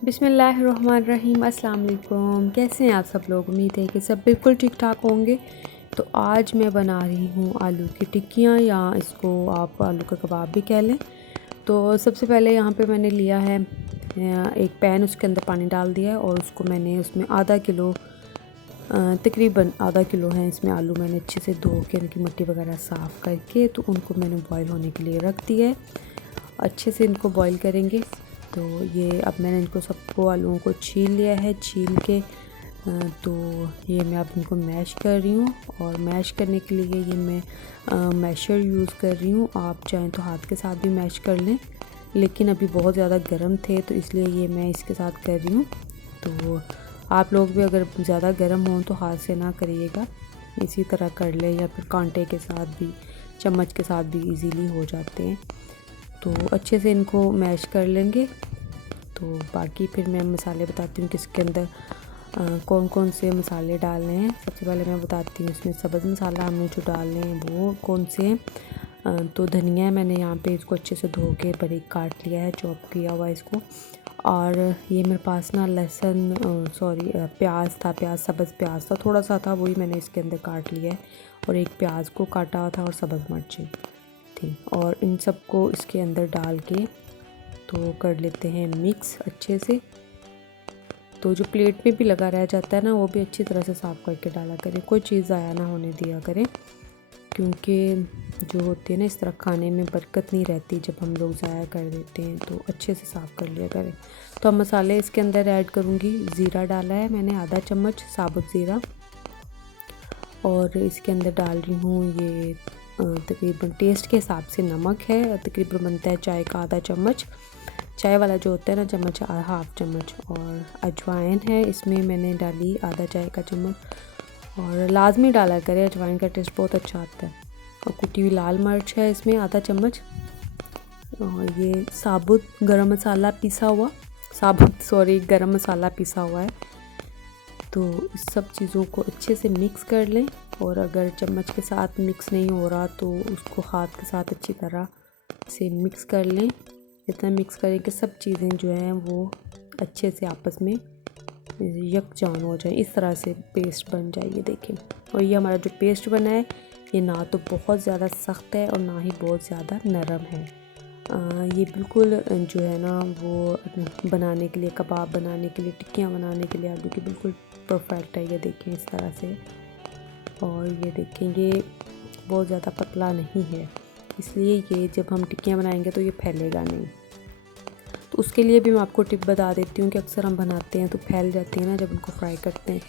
बिस्मिल्लाहिर्रहमानिर्रहीम। अस्सलाम वालेकुम। कैसे हैं आप सब लोग? उम्मीद है कि सब बिल्कुल ठीक ठाक होंगे। तो आज मैं बना रही हूँ आलू की टिक्कियाँ, या इसको आप आलू का कबाब भी कह लें। तो सबसे पहले यहाँ पे मैंने लिया है एक पैन, उसके अंदर पानी डाल दिया है और उसको मैंने उसमें आधा किलो तकरीबन आधा किलो है इसमें आलू मैंने अच्छे से धो के उनकी मिट्टी वगैरह साफ़ करके तो उनको मैंने बॉईल होने के लिए रख दिया है। अच्छे से इनको बॉईल करेंगे। तो ये अब मैंने इनको सबको आलूओं को छील लिया है। छील के तो ये मैं अब इनको मैश कर रही हूँ, और मैश करने के लिए ये मैं मैशर यूज़ कर रही हूँ। आप चाहें तो हाथ के साथ भी मैश कर लें, लेकिन अभी बहुत ज़्यादा गर्म थे तो इसलिए ये मैं इसके साथ कर रही हूँ। तो आप लोग भी अगर ज़्यादा गर्म हों तो हाथ से ना करिएगा, इसी तरह कर लें, या फिर कांटे के साथ भी, चम्मच के साथ भी इजीली हो जाते हैं। तो अच्छे से इनको मैश कर लेंगे। तो बाकी फिर मैं मसाले बताती हूँ कि इसके अंदर कौन कौन से मसाले डालने हैं। सबसे पहले मैं बताती हूँ इसमें सब्ज़ मसाला हमने जो डालने हैं वो कौन से हैं। तो धनिया है, मैंने यहाँ पे इसको अच्छे से धो के बारीक काट लिया है, चॉप किया हुआ इसको। और ये मेरे पास ना लहसुन प्याज था, सब्ज़ प्याज था, थोड़ा सा था, वही मैंने इसके अंदर काट लिया है। और एक प्याज को काटा हुआ था और सब्ज़ मिर्ची थी। और इन सबको इसके अंदर डाल के तो कर लेते हैं मिक्स अच्छे से। तो जो प्लेट में भी लगा रह जाता है ना, वो भी अच्छी तरह से साफ़ करके डाला करें, कोई चीज़ ज़ाया ना होने दिया करें, क्योंकि जो होती है ना इस तरह खाने में बरकत नहीं रहती जब हम लोग ज़ाया कर देते हैं। तो अच्छे से साफ़ कर लिया करें। तो अब मसाले इसके अंदर ऐड करूँगी। ज़ीरा डाला है मैंने आधा चम्मच साबुत ज़ीरा, और इसके अंदर डाल रही हूँ ये तकरीबन टेस्ट के हिसाब से नमक है, तकरीबन बनता है चाय का आधा चम्मच, चाय वाला जो होता है ना चम्मच, हाफ़ चम्मच। और अजवाइन है इसमें मैंने डाली आधा चाय का चम्मच, और लाजमी डाला करें, अजवाइन का टेस्ट बहुत अच्छा आता है। और कुटी हुई लाल मिर्च है इसमें आधा चम्मच, और ये साबुत गरम मसाला पिसा हुआ, गरम मसाला पिसा हुआ है। तो इस सब चीज़ों को अच्छे से मिक्स कर लें, और अगर चम्मच के साथ मिक्स नहीं हो रहा तो उसको हाथ के साथ अच्छी तरह से मिक्स कर लें। इतना मिक्स करें कि सब चीज़ें जो हैं वो अच्छे से आपस में यकजान हो जाए, इस तरह से पेस्ट बन जाए। ये देखें, और ये हमारा जो पेस्ट बना है ये ना तो बहुत ज़्यादा सख्त है और ना ही बहुत ज़्यादा नरम है। ये बिल्कुल जो है ना वो बनाने के लिए, कबाब बनाने के लिए, टिक्कियाँ बनाने के लिए आलू की बिल्कुल परफेक्ट है। ये देखें इस तरह से, और ये देखें ये बहुत ज़्यादा पतला नहीं है, इसलिए ये जब हम टिक्कियाँ बनाएंगे तो ये फैलेगा नहीं। तो उसके लिए भी मैं आपको टिप बता देती हूँ कि अक्सर हम बनाते हैं तो फैल जाती हैं ना जब उनको फ्राई करते हैं।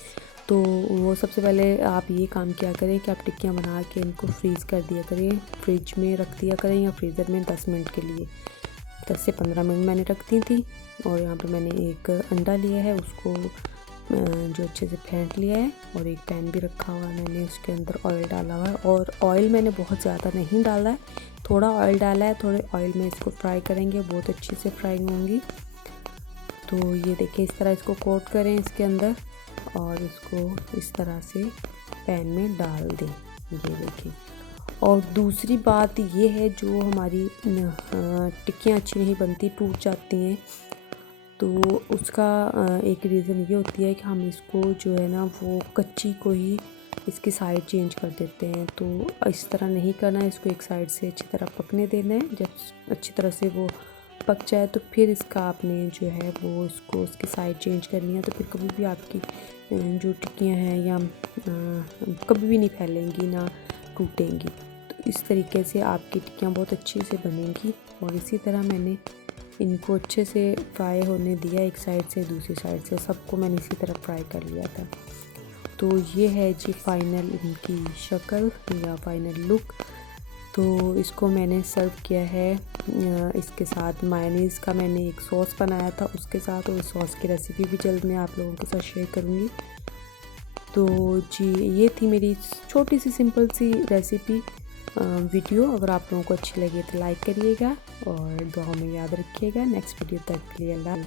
तो वो सबसे पहले आप ये काम किया करें कि आप टिक्कियाँ बना के इनको फ्रीज़ कर दिया करें, फ्रिज में रख दिया करें, या फ्रीज़र में 10 मिनट के लिए, 10 से 15 मिनट मैंने रख दी थी। और यहाँ पे मैंने एक अंडा लिया है, उसको जो अच्छे से फेंट लिया है, और एक पैन भी रखा हुआ है मैंने, उसके अंदर ऑयल डाला हुआ है। और ऑयल मैंने बहुत ज़्यादा नहीं डाला है, थोड़ा ऑयल डाला है। थोड़े ऑयल में इसको फ्राई करेंगे, बहुत अच्छे से फ्राई होंगी। तो ये देखिए इस तरह इसको कोट करें इसके अंदर, और इसको इस तरह से पैन में डाल दें। ये देखिए। और दूसरी बात ये है, जो हमारी टिक्कियाँ अच्छी नहीं बनती, टूट जाती हैं, तो उसका एक रीज़न ये होती है कि हम इसको जो है ना वो कच्ची को ही इसकी साइड चेंज कर देते हैं। तो इस तरह नहीं करना है, इसको एक साइड से अच्छी तरह पकने देना है। जब अच्छी तरह से वो पक जाए तो फिर इसका आपने जो है वो उसको उसकी साइड चेंज करनी है। तो फिर कभी भी आपकी जो टिक्कियाँ हैं या कभी भी नहीं फैलेंगी, ना टूटेंगी। तो इस तरीके से आपकी टिक्कियाँ बहुत अच्छे से बनेंगी। और इसी तरह मैंने इनको अच्छे से फ्राई होने दिया, एक साइड से दूसरी साइड से, सबको मैंने इसी तरह फ्राई कर लिया था। तो ये है जी फाइनल इनकी शक्ल या फाइनल लुक। तो इसको मैंने सर्व किया है इसके साथ मायोनीज़ का मैंने एक सॉस बनाया था उसके साथ, और उस सॉस की रेसिपी भी जल्द मैं आप लोगों के साथ शेयर करूँगी। तो जी ये थी मेरी छोटी सी सिंपल सी रेसिपी वीडियो। अगर आप लोगों को अच्छी लगी तो लाइक करिएगा, और दुआ में याद रखिएगा। नेक्स्ट वीडियो तक के लिए अल्लाह।